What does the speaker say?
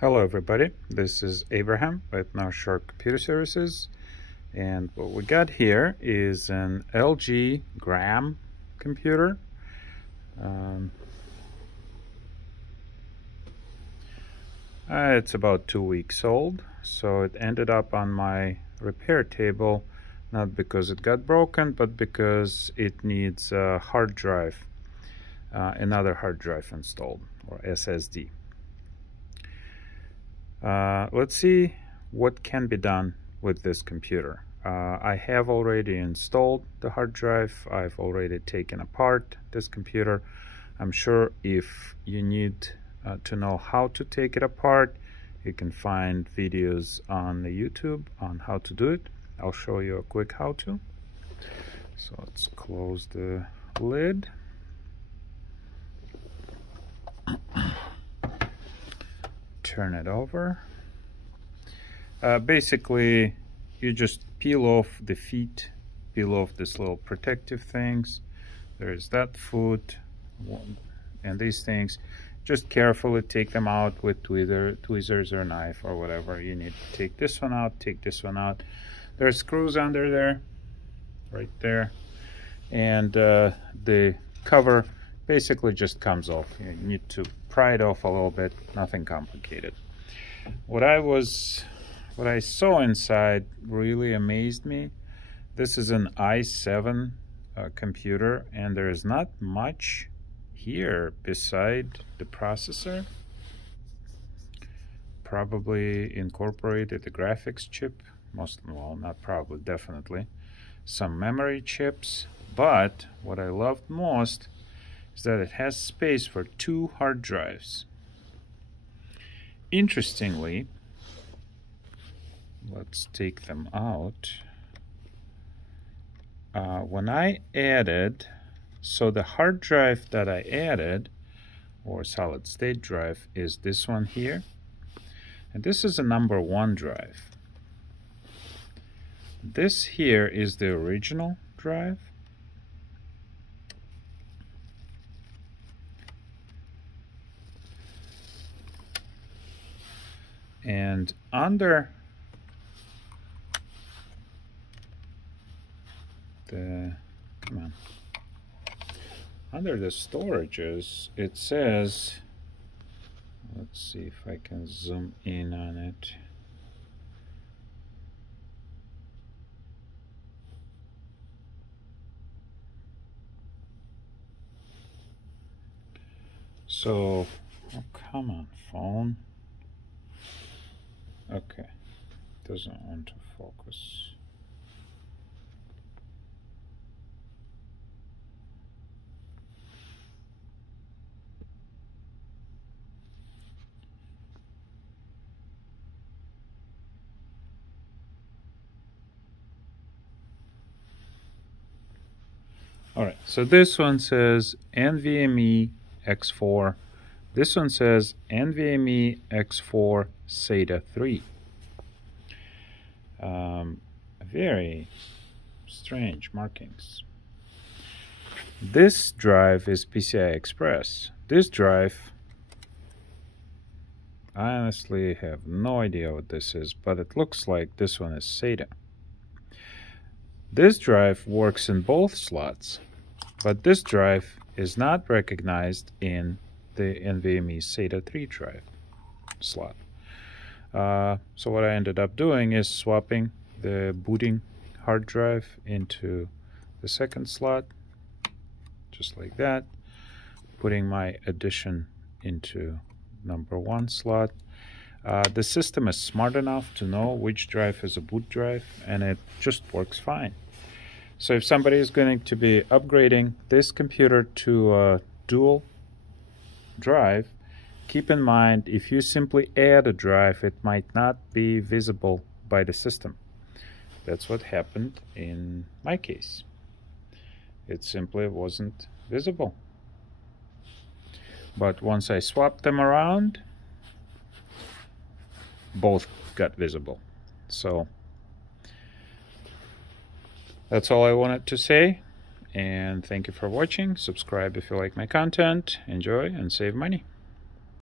Hello everybody, this is Abraham with North Shore Computer Services, and what we got here is an LG Gram computer. It's about 2 weeks old, so it ended up on my repair table, not because it got broken, but because it needs a hard drive, another hard drive installed, or SSD. Let's see what can be done with this computer. I have already installed the hard drive. I've already taken apart this computer. I'm sure if you need to know how to take it apart, you can find videos on the YouTube on how to do it. I'll show you a quick how-to. So let's close the lid. Turn it over. Basically, you just peel off the feet, peel off this little protective things. There's that foot and these things. Just carefully take them out with tweezers or knife or whatever you need. Take this one out, take this one out. There's screws under there, right there, and the cover basically just comes off. You need to pry it off a little bit, nothing complicated. What I saw inside really amazed me. This is an i7 computer, and there is not much here beside the processor. Probably incorporated the graphics chip, well, not probably, definitely. Some memory chips, but what I loved most is that it has space for 2 hard drives. Interestingly, let's take them out. When I added, so the hard drive that I added, or solid state drive, is this one here, and this is a number 1 drive. This here is the original drive. And under the, under the storages, it says, let's see if I can zoom in on it. So, oh, come on, phone. Okay, doesn't want to focus. All right, so this one says NVMe X4. This one says NVMe X4 SATA 3. Very strange markings. This drive is PCI Express. This drive, I honestly have no idea what this is, but it looks like this one is SATA. This drive works in both slots, but this drive is not recognized in the NVMe SATA 3 drive slot. So what I ended up doing is swapping the booting hard drive into the second slot, just like that, putting my addition into number 1 slot. The system is smart enough to know which drive is a boot drive, and it just works fine. So if somebody is going to be upgrading this computer to a dual drive, keep in mind, if you simply add a drive, it might not be visible by the system. That's what happened in my case. It simply wasn't visible. But once I swapped them around, both got visible. So that's all I wanted to say, and thank you for watching. Subscribe if you like my content. Enjoy and save money.